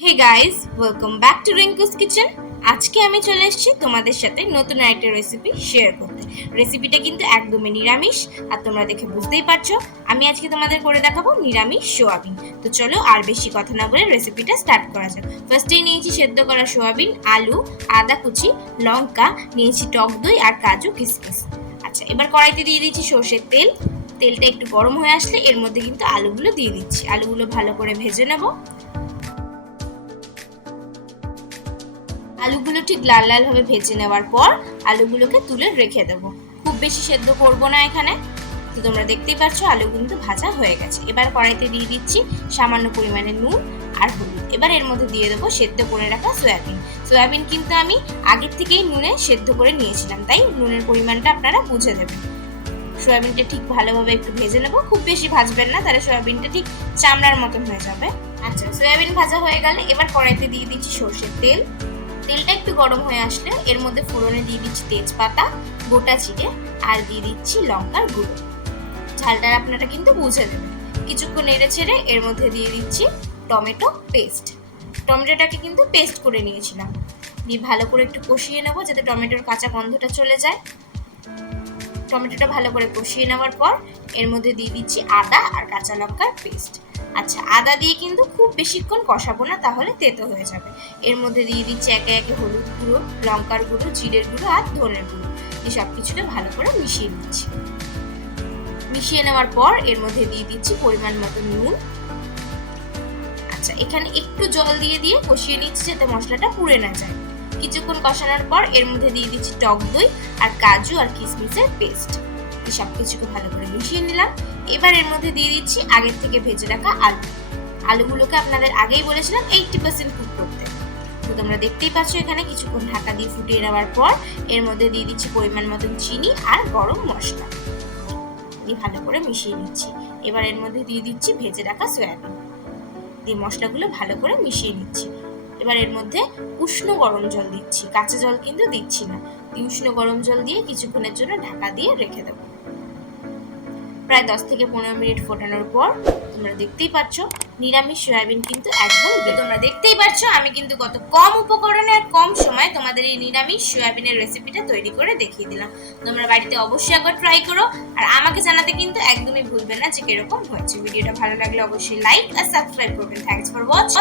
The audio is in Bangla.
Hey guys, welcome back to Rinku's kitchen. আজকে আমি চলে এসেছি তোমাদের সাথে নতুন একটা রেসিপি শেয়ার করতে। রেসিপিটা কিন্তু একদমই নিরামিষ, আর তোমরা দেখে বুঝতেই পারছো আমি আজকে তোমাদের করে দেখাবো নিরামিষ সোয়াবিন। তো চলো আর বেশি কথা না বলে রেসিপিটা স্টার্ট করা যাক। ফার্স্টেই নিয়েছি সেদ্ধ করা সোয়াবিন, আলু, আদা কুচি, লঙ্কা, নিয়েছি টক দই আর কাজু কিশমিশ। আচ্ছা, এবার কড়াইতে দিয়ে দিচ্ছি সর্ষের তেল। তেলটা একটু গরম হয়ে আসলে এর মধ্যে কিন্তু আলুগুলো দিয়ে দিচ্ছি। আলুগুলো ভালো করে ভেজে নেবো। আলুগুলো ঠিক লাল লাল ভাবে ভেজে নেওয়ার পর আলুগুলোকে তুলে রেখে দেবো। খুব বেশি সেদ্ধ করব না এখানে। তো তোমরা দেখতেই পাচ্ছ আলু কিন্তু ভাজা হয়ে গেছে। এবার কড়াইতে দিয়ে দিচ্ছি সামান্য পরিমাণে নুন আর হলুদ। এবার এর মধ্যে দিয়ে দেবো সেদ্ধ করে রাখা সয়াবিন। সয়াবিন কিন্তু আমি আগের থেকেই নুনে সেদ্ধ করে নিয়েছিলাম, তাই নুনের পরিমাণটা আপনারা বুঝে দেবেন। সয়াবিনটা ঠিক ভালোভাবে একটু ভেজে নেবো, খুব বেশি ভাজবেন না, তাহলে সয়াবিনটা ঠিক চামড়ার মতন হয়ে যাবে। আচ্ছা, সয়াবিন ভাজা হয়ে গেলে এবার কড়াইতে দিয়ে দিচ্ছি সর্ষের তেল। তেলটা একটু গরম হয়ে আসলে এর মধ্যে ফোড়নে দিয়ে দিচ্ছি তেজপাতা, গোটা জিরে আর দিয়ে দিচ্ছি লঙ্কার গুঁড়ো। ঝালটা আপনারা কিন্তু বুঝে দেবেন। কিছুক্ষণ নেড়ে ছেড়ে এর মধ্যে দিয়ে দিচ্ছি টমেটো পেস্ট। টমেটোটাকে কিন্তু পেস্ট করে নিয়েছিলাম। দিয়ে ভালো করে একটু কষিয়ে নেবো যাতে টমেটোর কাঁচা গন্ধটা চলে যায়। টমেটোটা ভালো করে কষিয়ে নেওয়ার পর এর মধ্যে দিয়ে দিচ্ছি আদা আর কাঁচা লঙ্কার পেস্ট। আচ্ছা, আদা দিয়ে কিন্তু খুব বেশিক্ষণ কষাবো না, তাহলে তেতো হয়ে যাবে। এর মধ্যে দিয়ে দিচ্ছি একে একে হলুদ গুঁড়ো, লঙ্কার গুঁড়ো, জিরের গুঁড়ো আর ধনের গুঁড়ো। এই সব কিছুকে ভালো করে মিশিয়ে নিচ্ছি। মিশিয়ে নেওয়ার পর এর মধ্যে দিয়ে দিচ্ছি পরিমাণ মতো নুন। আচ্ছা, এখানে একটু জল দিয়ে দিয়ে কষিয়ে নিচ্ছি যাতে মশলাটা পুড়ে না যায়। কিছুক্ষণ কষানোর পর এর মধ্যে দিয়ে দিচ্ছি টক দই আর কাজু আর কিশমিশের পেস্ট। এই সব কিছুকে ভালো করে মিশিয়ে নিলাম। এবার এর মধ্যে দিয়ে দিচ্ছি আগের থেকে ভেজে রাখা আলু। আলুগুলোকে আপনাদের আগেই বলেছিলাম 80% কুক করতে। তো তোমরা দেখতেই পাচ্ছ এখানে কিছুক্ষণ ঢাকা দিয়ে ফুটিয়ে নেওয়ার পর এর মধ্যে দিয়ে দিচ্ছি পরিমাণ মতন চিনি আর গরম মশলা। দিয়ে ভালো করে মিশিয়ে নিচ্ছি। এবার এর মধ্যে দিয়ে দিচ্ছি ভেজে রাখা সয়াবিন। দিয়ে মশলাগুলো ভালো করে মিশিয়ে নিচ্ছি। এবার এর মধ্যে উষ্ণ গরম জল দিচ্ছি, কাঁচা জল কিন্তু দিচ্ছি না। উষ্ণ গরম জল দিয়ে কিছুক্ষণের জন্য ঢাকা দিয়ে রেখে দেবো। প্রায় 10 থেকে 15 মিনিট ফোটানোর পর তোমরা দেখতেই পাচ্ছ নিরামিষ সয়াবিন কিন্তু একদম তোমরা দেখতেই পাচ্ছ আমি কিন্তু কত কম উপকরণে আর কম সময়ে তোমাদের এই নিরামিষ সয়াবিনের রেসিপিটা তৈরি করে দেখিয়ে দিলাম। তোমরা বাড়িতে অবশ্যই একবার ট্রাই করো, আর আমাকে জানাতে কিন্তু একদমই ভুলবেন না যে কিরকম হয়েছে। ভিডিওটা ভালো লাগলে অবশ্যই লাইক আর সাবস্ক্রাইব করবেন। Thanks for watching.